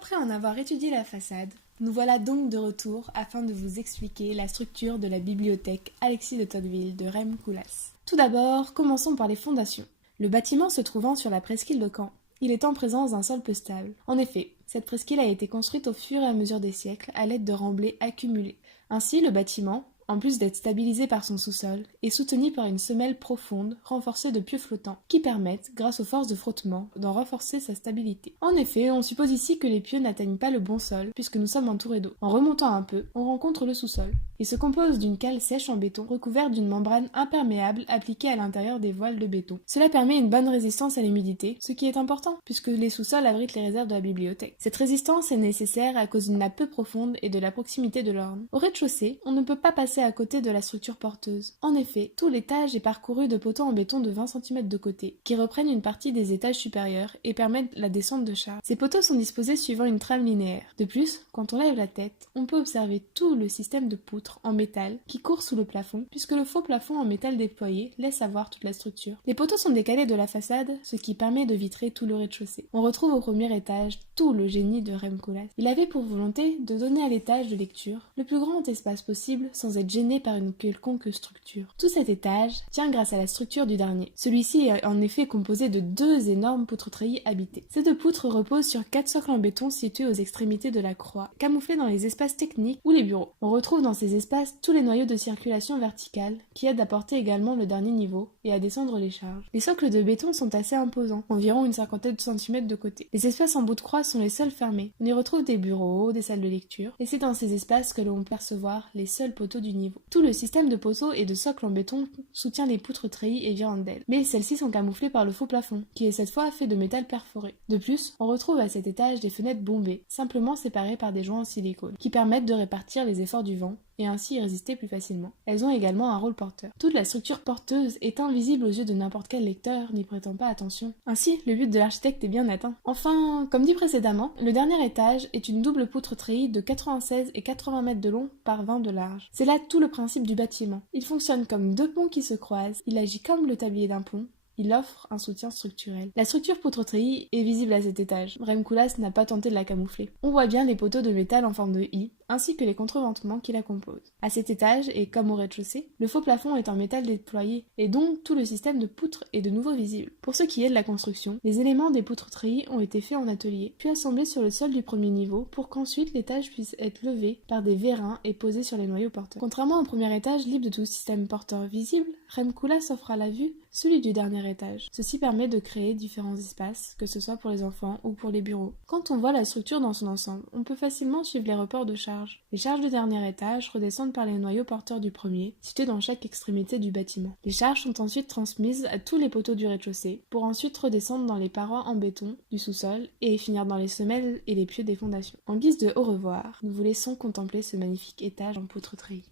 Après en avoir étudié la façade, nous voilà donc de retour afin de vous expliquer la structure de la bibliothèque Alexis de Tocqueville de Rem Koolhaas. Tout d'abord, commençons par les fondations. Le bâtiment se trouvant sur la presqu'île de Caen, il est en présence d'un sol peu stable. En effet, cette presqu'île a été construite au fur et à mesure des siècles à l'aide de remblais accumulés. Ainsi, le bâtiment, en plus d'être stabilisé par son sous-sol, est soutenu par une semelle profonde renforcée de pieux flottants, qui permettent, grâce aux forces de frottement, d'en renforcer sa stabilité. En effet, on suppose ici que les pieux n'atteignent pas le bon sol, puisque nous sommes entourés d'eau. En remontant un peu, on rencontre le sous-sol. Il se compose d'une cale sèche en béton recouverte d'une membrane imperméable appliquée à l'intérieur des voiles de béton. Cela permet une bonne résistance à l'humidité, ce qui est important, puisque les sous-sols abritent les réserves de la bibliothèque. Cette résistance est nécessaire à cause d'une nappe peu profonde et de la proximité de l'orne. Au rez-de-chaussée, on ne peut pas passer à côté de la structure porteuse. En effet, tout l'étage est parcouru de poteaux en béton de 20 cm de côté, qui reprennent une partie des étages supérieurs et permettent la descente de charge. Ces poteaux sont disposés suivant une trame linéaire. De plus, quand on lève la tête, on peut observer tout le système de poutres en métal qui court sous le plafond, puisque le faux plafond en métal déployé laisse avoir toute la structure. Les poteaux sont décalés de la façade, ce qui permet de vitrer tout le rez-de-chaussée. On retrouve au premier étage tout le génie de Rem Koolhaas. Il avait pour volonté de donner à l'étage de lecture le plus grand espace possible sans être gêné par une quelconque structure. Tout cet étage tient grâce à la structure du dernier. Celui-ci est en effet composé de deux énormes poutres treillis habitées. Ces deux poutres reposent sur 4 socles en béton situés aux extrémités de la croix, camouflés dans les espaces techniques ou les bureaux. On retrouve dans ces espaces tous les noyaux de circulation verticale qui aident à porter également le dernier niveau et à descendre les charges. Les socles de béton sont assez imposants, environ une cinquantaine de centimètres de côté. Les espaces en bout de croix sont les seuls fermés. On y retrouve des bureaux, des salles de lecture, et c'est dans ces espaces que l'on peut percevoir les seuls poteaux du niveau. Tout le système de poteaux et de socles en béton soutient les poutres treillis et virandelles, mais celles-ci sont camouflées par le faux plafond, qui est cette fois fait de métal perforé. De plus, on retrouve à cet étage des fenêtres bombées, simplement séparées par des joints en silicone, qui permettent de répartir les efforts du vent, et ainsi y résister plus facilement. Elles ont également un rôle porteur. Toute la structure porteuse est invisible aux yeux de n'importe quel lecteur, n'y prêtant pas attention. Ainsi, le but de l'architecte est bien atteint. Enfin, comme dit précédemment, le dernier étage est une double poutre treillie de 96 et 80 mètres de long par 20 de large. C'est là tout le principe du bâtiment. Il fonctionne comme deux ponts qui se croisent, il agit comme le tablier d'un pont, il offre un soutien structurel. La structure poutre treillis est visible à cet étage. Rem Koolhaas n'a pas tenté de la camoufler. On voit bien les poteaux de métal en forme de I, ainsi que les contreventements qui la composent. À cet étage, et comme au rez-de-chaussée, le faux plafond est en métal déployé, et donc tout le système de poutres est de nouveau visible. Pour ce qui est de la construction, les éléments des poutres treillis ont été faits en atelier, puis assemblés sur le sol du premier niveau, pour qu'ensuite l'étage puisse être levé par des vérins et posé sur les noyaux porteurs. Contrairement au premier étage, libre de tout système porteur visible, Rem Koolhaas offre à la vue celui du dernier étage. Ceci permet de créer différents espaces, que ce soit pour les enfants ou pour les bureaux. Quand on voit la structure dans son ensemble, on peut facilement suivre les reports de charge. Les charges du dernier étage redescendent par les noyaux porteurs du premier, situés dans chaque extrémité du bâtiment. Les charges sont ensuite transmises à tous les poteaux du rez-de-chaussée, pour ensuite redescendre dans les parois en béton du sous-sol et finir dans les semelles et les pieux des fondations. En guise de au revoir, nous vous laissons contempler ce magnifique étage en poutre treillis.